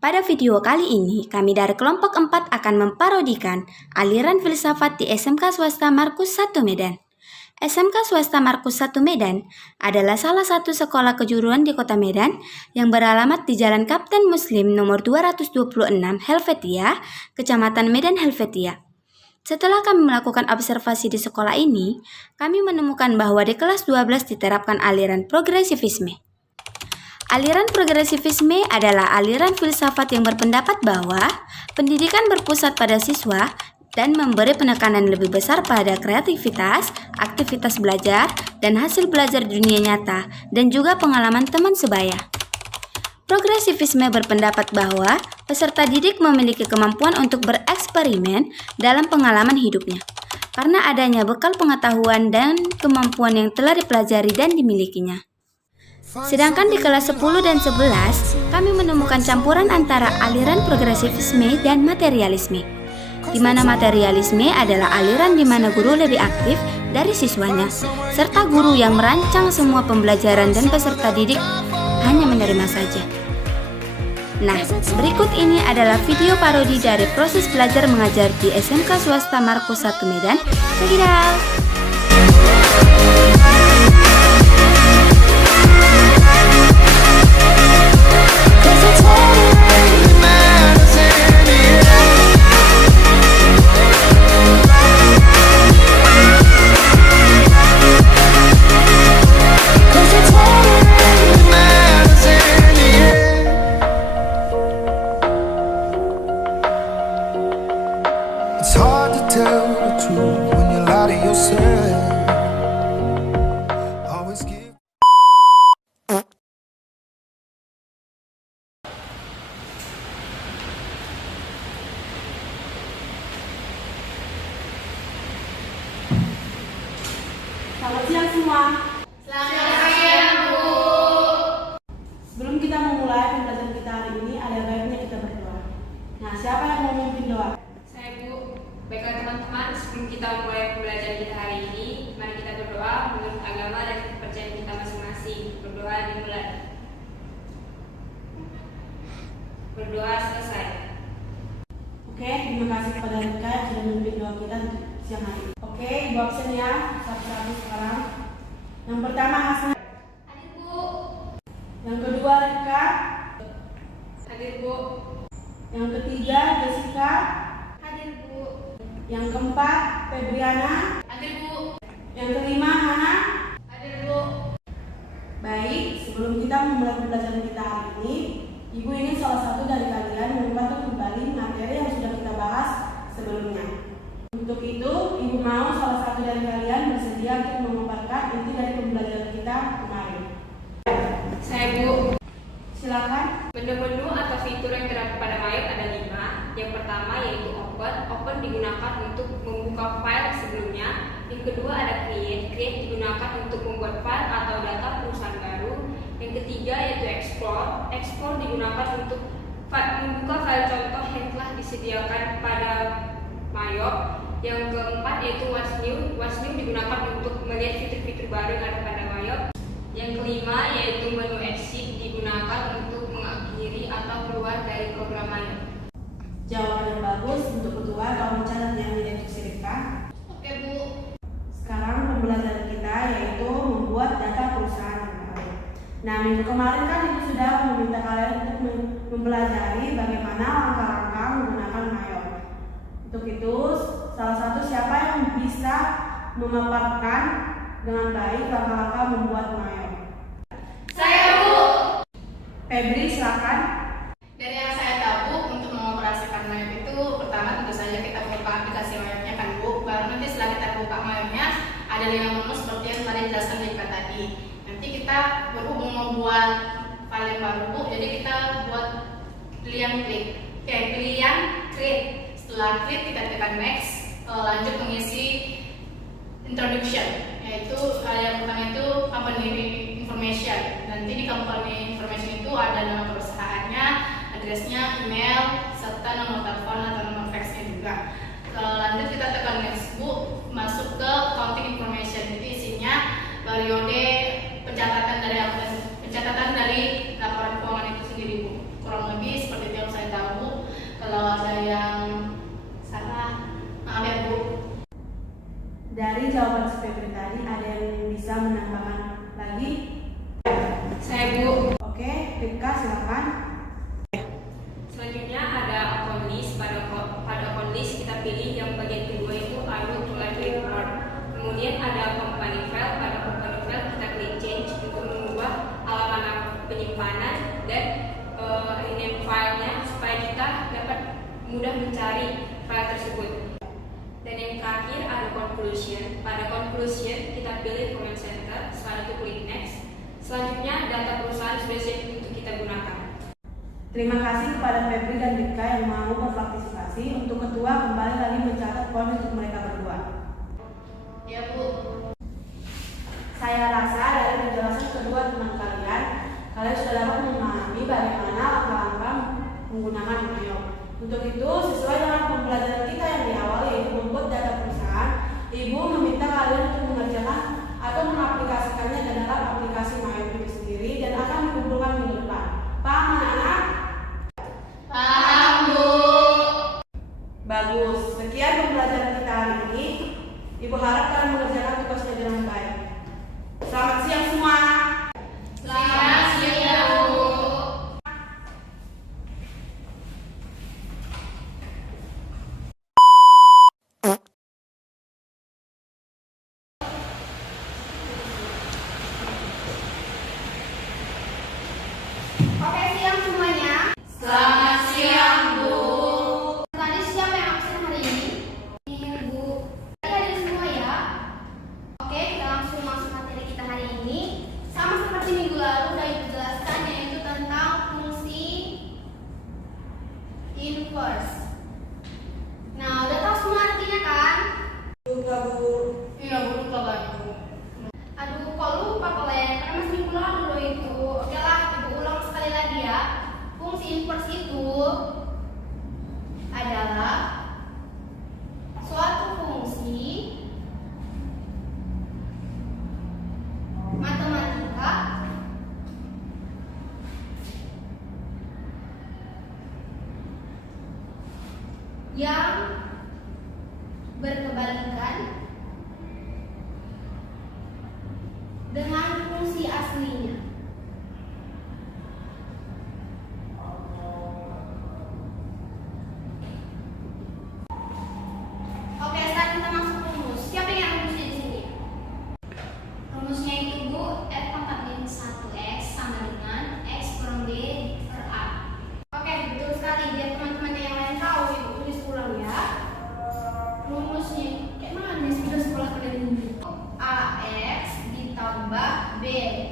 Pada video kali ini, kami dari kelompok 4 akan memparodikan aliran filsafat di SMK Swasta Markus 1 Medan. SMK Swasta Markus 1 Medan adalah salah satu sekolah kejuruan di Kota Medan yang beralamat di Jalan Kapten Muslim nomor 226 Helvetia, Kecamatan Medan Helvetia. Setelah kami melakukan observasi di sekolah ini, kami menemukan bahwa di kelas 12 diterapkan aliran progresivisme. Aliran progresivisme adalah aliran filsafat yang berpendapat bahwa pendidikan berpusat pada siswa dan memberi penekanan lebih besar pada kreativitas, aktivitas belajar, dan hasil belajar dunia nyata, dan juga pengalaman teman sebaya. Progresivisme berpendapat bahwa peserta didik memiliki kemampuan untuk bereksperimen dalam pengalaman hidupnya, karena adanya bekal pengetahuan dan kemampuan yang telah dipelajari dan dimilikinya. Sedangkan di kelas 10 dan 11, kami menemukan campuran antara aliran progresivisme dan materialisme, di mana materialisme adalah aliran di mana guru lebih aktif dari siswanya, serta guru yang merancang semua pembelajaran dan peserta didik hanya menerima saja. Nah, berikut ini adalah video parodi dari proses belajar mengajar di SMK Swasta Markus 1 Medan. Check it out! It's hard to tell the truth when you lie to yourself. Always give. Selamat siang semua. Selamat siang, Bu. Sebelum kita memulai pembelajaran kita hari ini, ada baiknya kita berdoa. Nah, siapa yang mau memimpin doa? Saya, Bu. Baiklah teman-teman, sebelum kita mulai pembelajaran kita hari ini, mari kita berdoa menurut agama dan kepercayaan kita masing-masing. Berdoa dimulai. Berdoa selesai. Oke, terima kasih kepada Rika yang sudah memimpin doa kita siang hari. Oke, ibu absen ya, satu-satu sekarang. Yang pertama Hasan. Hadir, Bu. Yang kedua Rika. Hadir, Bu. Yang ketiga Jessica. Hadir, Bu. Yang keempat Febriana. Hadir, Bu. Yang kelima Hana. Hadir, Bu. Baik, sebelum kita memulai pembelajaran kita hari ini, Ibu ingin salah satu dari kalian mengumpulkan kembali materi yang sudah kita bahas sebelumnya. Untuk itu, Ibu mau salah satu dari kalian bersedia untuk memaparkan inti dari pembelajaran kita kemarin. Saya, Bu. Silakan. Menu-menu atau fitur yang terdapat pada Mayot ada 5. Yang pertama yaitu open. Open digunakan untuk membuka file sebelumnya. Yang kedua ada create. Create digunakan untuk membuat file atau data perusahaan baru. Yang ketiga yaitu explore. Explore digunakan untuk membuka file contoh yang telah disediakan pada Mayot. Yang keempat yaitu what's new. What's new digunakan untuk melihat fitur-fitur baru yang ada pada Mayot. Yang kelima yaitu menu exit digunakan untuk mengakhiri atau keluar dari program Mayot. Jawaban yang bagus untuk kedua, tolong mencatat yang tidak disiripkan. Oke, Bu. Sekarang pembelajaran kita yaitu membuat data perusahaan yang baru. Nah, minggu kemarin kan Ibu sudah meminta kalian untuk mempelajari bagaimana langkah-langkah menggunakan Mayot. Untuk itu, salah satu siapa yang bisa memaparkan dengan baik langkah-langkah membuat Mayot? Saya, Bu. Febri, silakan. Dari yang saya tahu, untuk mengoperasikan Mayot itu pertama tentu saja kita buka aplikasi Mayotnya kan, Bu. Baru nanti setelah kita buka Mayotnya ada 5 menu seperti yang tadi dijelaskan Rika tadi. Nanti kita berhubung membuat file yang baru, Bu. Jadi kita buat pilihan klik. Oke, pilihan create. Setelah klik kita tekan next, lanjut mengisi introduction, yaitu yang pertama itu company information. Nanti di company information itu ada nama perusahaannya, adresnya, email, serta nomor telepon atau nomor faxnya juga. Lanjut kita tekan next, Bu, masuk ke accounting information. Jadi isinya periode pencatatan dari laporan keuangan itu sendiri, Bu. Kurang lebih seperti itu yang saya Dari jawaban Febri tadi, ada yang bisa menambahkan lagi? Saya Bu. Oke, Rika silakan. Selanjutnya ada account list. Pada account list kita pilih yang bagian kedua itu I would like to import. Kemudian ada company file. Pada company file kita klik change untuk mengubah halaman penyimpanan dan rename filenya supaya kita dapat mudah mencari file tersebut. Dan yang terakhir ada conclusion. Pada conclusion kita pilih comment center, setelah itu klik next. Selanjutnya data perusahaan sudah siap untuk kita gunakan. Terima kasih kepada Febri dan Rika yang mau berpartisipasi. Untuk ketua kembali lagi mencatat poin untuk mereka berdua. Ya Bu. Saya rasa dari penjelasan kedua teman kalian sudah dapat memahami bagaimana langkah-langkah menggunakan Mayo. Untuk itu, sesuai dengan pembelajaran kita yang di awal yaitu membuat data perusahaan, Ibu meminta kalian untuk mengerjakan atau mengaplikasikannya ke dalam aplikasi Mayo itu sendiri dan akan dikumpulkan minggu depan. Paham anak-anak? Paham Bu. Bagus. Sekian pembelajaran kita hari ini. Ibu harap kalian mengerjakan tugasnya dengan baik. Selamat siang semua. Selamat siang Bu. Oke, siang semuanya. Selamat siang Bu. Tadi siapa yang absen hari ini? Ibu. Tadi hadir semua ya. Oke, kita langsung masuk materi kita hari ini. Sama seperti minggu lalu udah Ibu jelaskan, yaitu tentang fungsi inverse. Nah, udah tahu semua artinya kan? Iya Bu, lupa banget Bu. Aduh, kok lupa kalian? Karena masih minggu lalu loh itu. Oke lah, Ibu ulang sekali lagi ya. Fungsi inverse itu adalah suatu fungsi matematika yang berkebalikan dengan fungsi aslinya. Oke, sekarang kita masuk rumus. Siapa yang rumusnya di sini? Rumusnya itu Bu, f pangkat min 1x sama dengan x kurang b per a. Oke, betul sekali. Biar teman-teman yang lain tahu, Ibu tulis ulang ya. Rumusnya kayak mana nih sudah sekolah kalian ini? Ax ditambah b.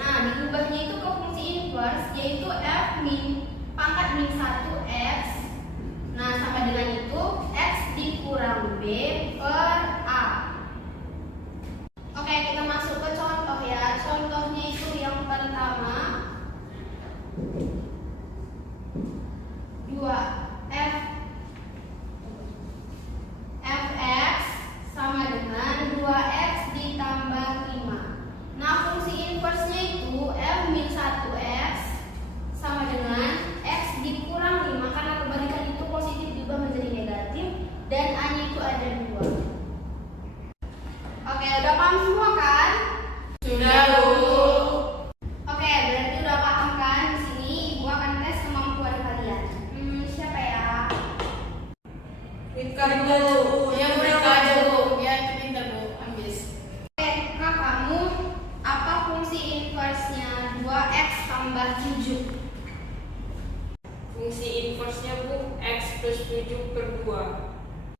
Nah, diubahnya itu ke fungsi inverse yaitu f min pangkat min 1x. Nah, sama dengan itu x dikurang b per a. Oke, kita masuk ke contoh ya. Contohnya itu yang pertama 2f fx sama dengan 2x ditambah 5. Nah, fungsi inverse-nya itu f min 1x sama dengan x dikurang 5 karena kebalikan itu positif diubah menjadi negatif dan a-nya itu ada 2. Oke, udah paham semua kan? Sudah Bu. Oke, berarti udah paham kan? Di sini Ibu akan tes kemampuan kalian. Siapa ya? Rika Bu. Ya Bu, Rika aja Bu. Ya itu pintar Bu, ambis. Oke, Kak, kamu apa fungsi inverse-nya 2x tambah 7? Fungsi inverse-nya Bu, x plus 7 per 2.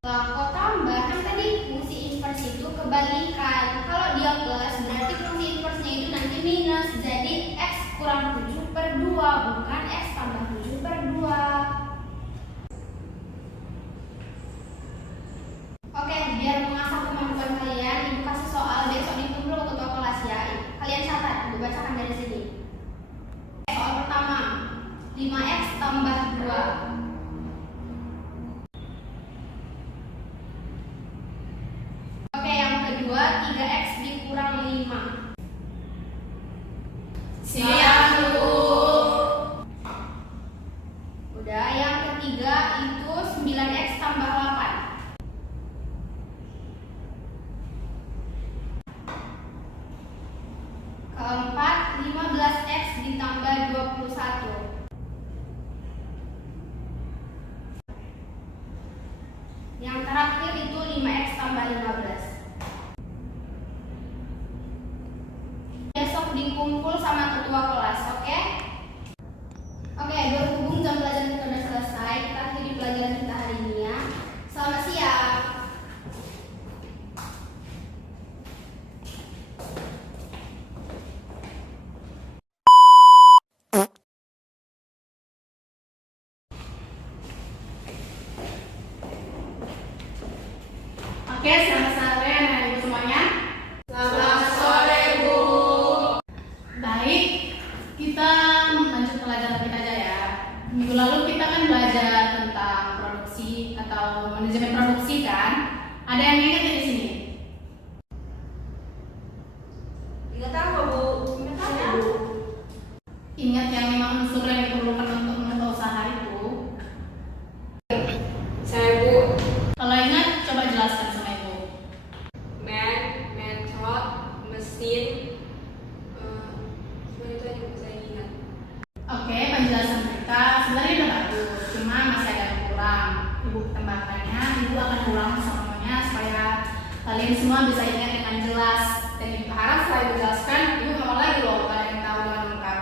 Lah, kok tambah? Kan tadi fungsi inverse itu kebalikan. Kalau dia plus, berarti fungsi inverse-nya itu nanti minus. Jadi x kurang 7 per 2, bukan x tambah 7 per 2. Oke, biar mengasah kemampuan kalian, Ibu kasih soal besok ditumpul ke ketua kelas ya. Kalian catat, Ibu bacakan dari sini. Soal pertama, 5x tambah 2. Oke, yang kedua 3x dikurang 5. Siap Bu. Udah, yang ketiga itu 9x tambah 8. Oke, selamat sore anak ibu semuanya. Selamat sore, Bu. Baik, kita lanjut pelajaran kita aja ya. Minggu lalu kita kan belajar tentang produksi atau manajemen produksi kan. Ada yang ingat ya di sini? Ingat apa, Bu? Ingat apa, Bu? Ingat yang 5 unsur yang diperlukan untuk membuka usaha itu? Saya, Bu. Kalau ingat, coba jelaskan sama ibu. Metode, mesin, cuma itu aja yang saya ingat. Oke, penjelasan mereka sebenarnya udah bagus, cuma masih ada yang kurang. Ibu tambahkannya, ibu akan ulang semuanya supaya kalian semua bisa ingat dengan jelas. Dan ibu harap setelah ibu jelaskan, ibu ngomong lagi loh kalau ada yang tahu dengan lengkap.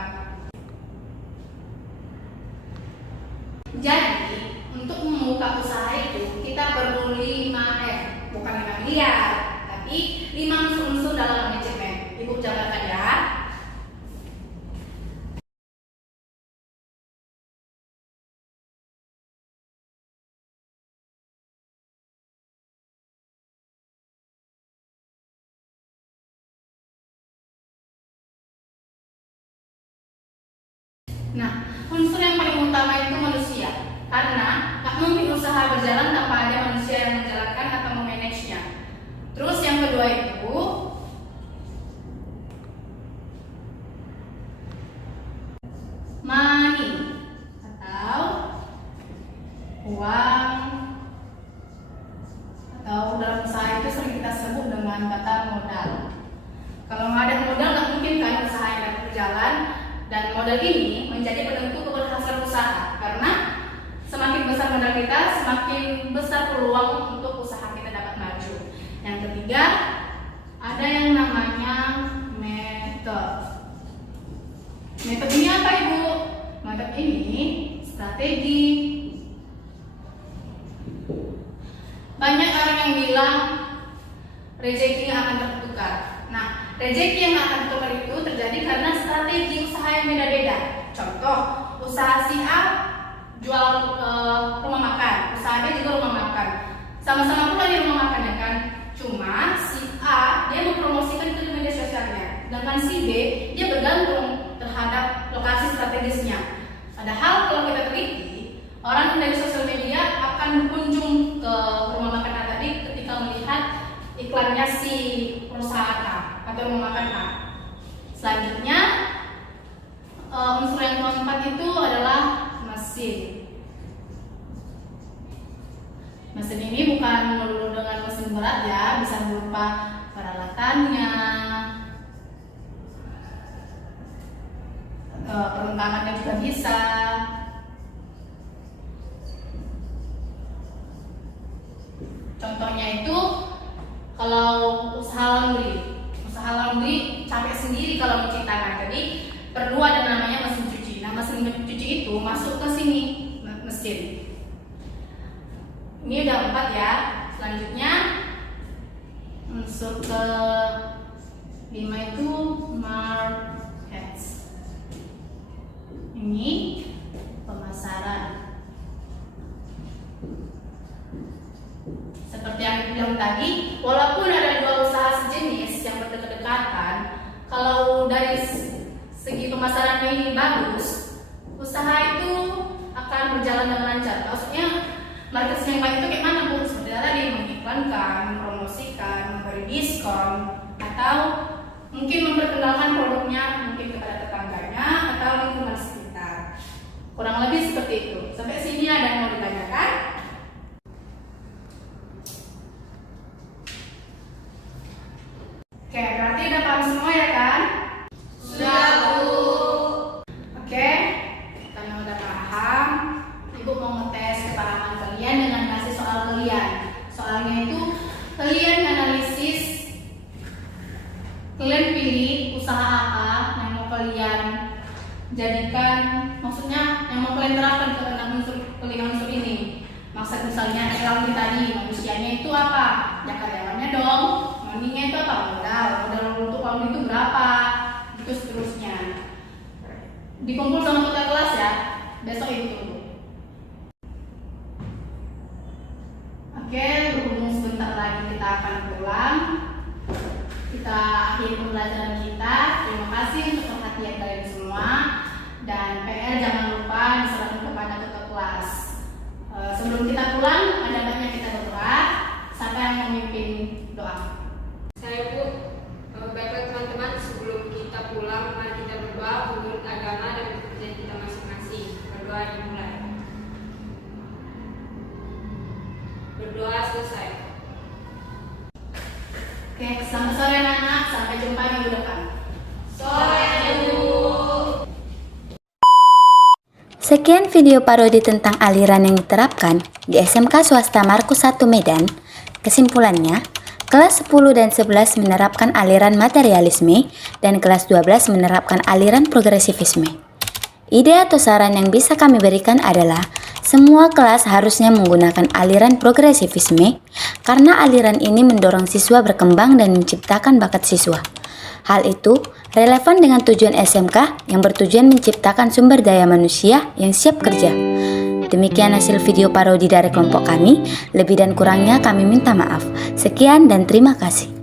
Jadi, untuk membuka usaha itu kita perlu 5M, bukan 5 miliar, tapi 5 unsur-unsur dalam manajemen. Ibu catatkan ya. Nah, unsur yang paling utama itu manusia, karena tak mungkin usaha berjalan tanpa ada manusia yang menjalankan atau memanage-nya. Terus yang kedua itu money atau uang, atau dalam usaha itu sering kita sebut dengan kata modal. Kalau nggak ada modal nggak mungkin kan usaha yang dapat berjalan. Dan modal ini menjadi penentu keberhasilan usaha, karena semakin besar modal kita, semakin besar peluang untuk usaha kita dapat maju. Yang ketiga, ada yang namanya metode. Metode ini apa, Ibu? Metode ini strategi. Banyak orang yang bilang rezeki akan tertukar. Nah, rezeki yang akan tertukar itu terjadi karena strategi usaha yang beda-beda. Contoh, usaha si A jual rumah makan, usaha B juga rumah makan. Sama-sama pula di rumah makan ya kan. Cuma si A dia mempromosikan itu di media sosialnya, sedangkan si B dia bergantung terhadap lokasi strategisnya. Padahal kalau kita teliti, orang dari sosial media akan berkunjung ke rumah makan A tadi ketika melihat iklannya si perusahaan A atau rumah makan A. Selanjutnya unsur yang keempat itu adalah mesin. Mesin ini bukan melulu dengan mesin berat ya, bisa berupa peralatannya, perlengkapannya juga bisa. Contohnya itu kalau usaha laundry capek sendiri kalau mencuci tangan, jadi perlu ada namanya mesin cuci. Nah, mesin cuci itu masuk ke sini mesin. Ini udah 4 ya. Selanjutnya unsur ke 5 itu markets. Ini pemasaran. Seperti yang aku bilang tadi, walaupun ada 2 usaha sejenis yang berdekatan, kalau dari segi pemasarannya ini bagus, usaha itu akan berjalan dengan lancar. Maksudnya marketing yang baik itu kayak mana, Bu? Seperti tadi, mengiklankan, mempromosikan, memberi diskon, atau mungkin memperkenalkan produknya mungkin kepada tetangganya atau lingkungan sekitar. Kurang lebih seperti itu. Sampai sini ada yang mau ditanyakan? Oke, berarti udah paham semua ya kan? Sudah, Bu. Oke, karena udah paham, Ibu mau ngetes kepahaman kalian dengan kasih soal kalian. Soalnya itu kalian analisis, kalian pilih usaha apa yang mau kalian jadikan, maksudnya yang mau kalian terapkan ke 5 unsur ini. Maksud misalnya ekonomi tadi, manusianya itu apa? Ya karyawannya dong. Money-nya itu apa? Modal untuk laundry itu berapa? Itu seterusnya. Dikumpul sama ketua kelas ya. Besok Ibu tunggu. Oke, berhubung sebentar lagi kita akan pulang. Kita akhiri pembelajaran kita. Terima kasih untuk perhatian kalian semua. Dan PR jangan lupa diserahkan kepada ketua kelas. Sebelum kita pulang, ada baiknya kita berdoa. Siapa yang memimpin doa? Saya Bu. Baiklah teman-teman, sebelum kita pulang, mari kita berdoa menurut agama dan kepercayaan kita masing-masing. Berdoa dimulai. Berdoa selesai. Oke, selamat sore anak-anak. Sampai jumpa minggu depan. Sore Bu. Sekian video parodi tentang aliran yang diterapkan di SMK Swasta Markus 1 Medan. Kesimpulannya, kelas 10 dan 11 menerapkan aliran materialisme dan kelas 12 menerapkan aliran progresivisme. Ide atau saran yang bisa kami berikan adalah semua kelas harusnya menggunakan aliran progresivisme karena aliran ini mendorong siswa berkembang dan menciptakan bakat siswa. Hal itu relevan dengan tujuan SMK yang bertujuan menciptakan sumber daya manusia yang siap kerja. Demikian hasil video parodi dari kelompok kami. Lebih dan kurangnya kami minta maaf. Sekian dan terima kasih.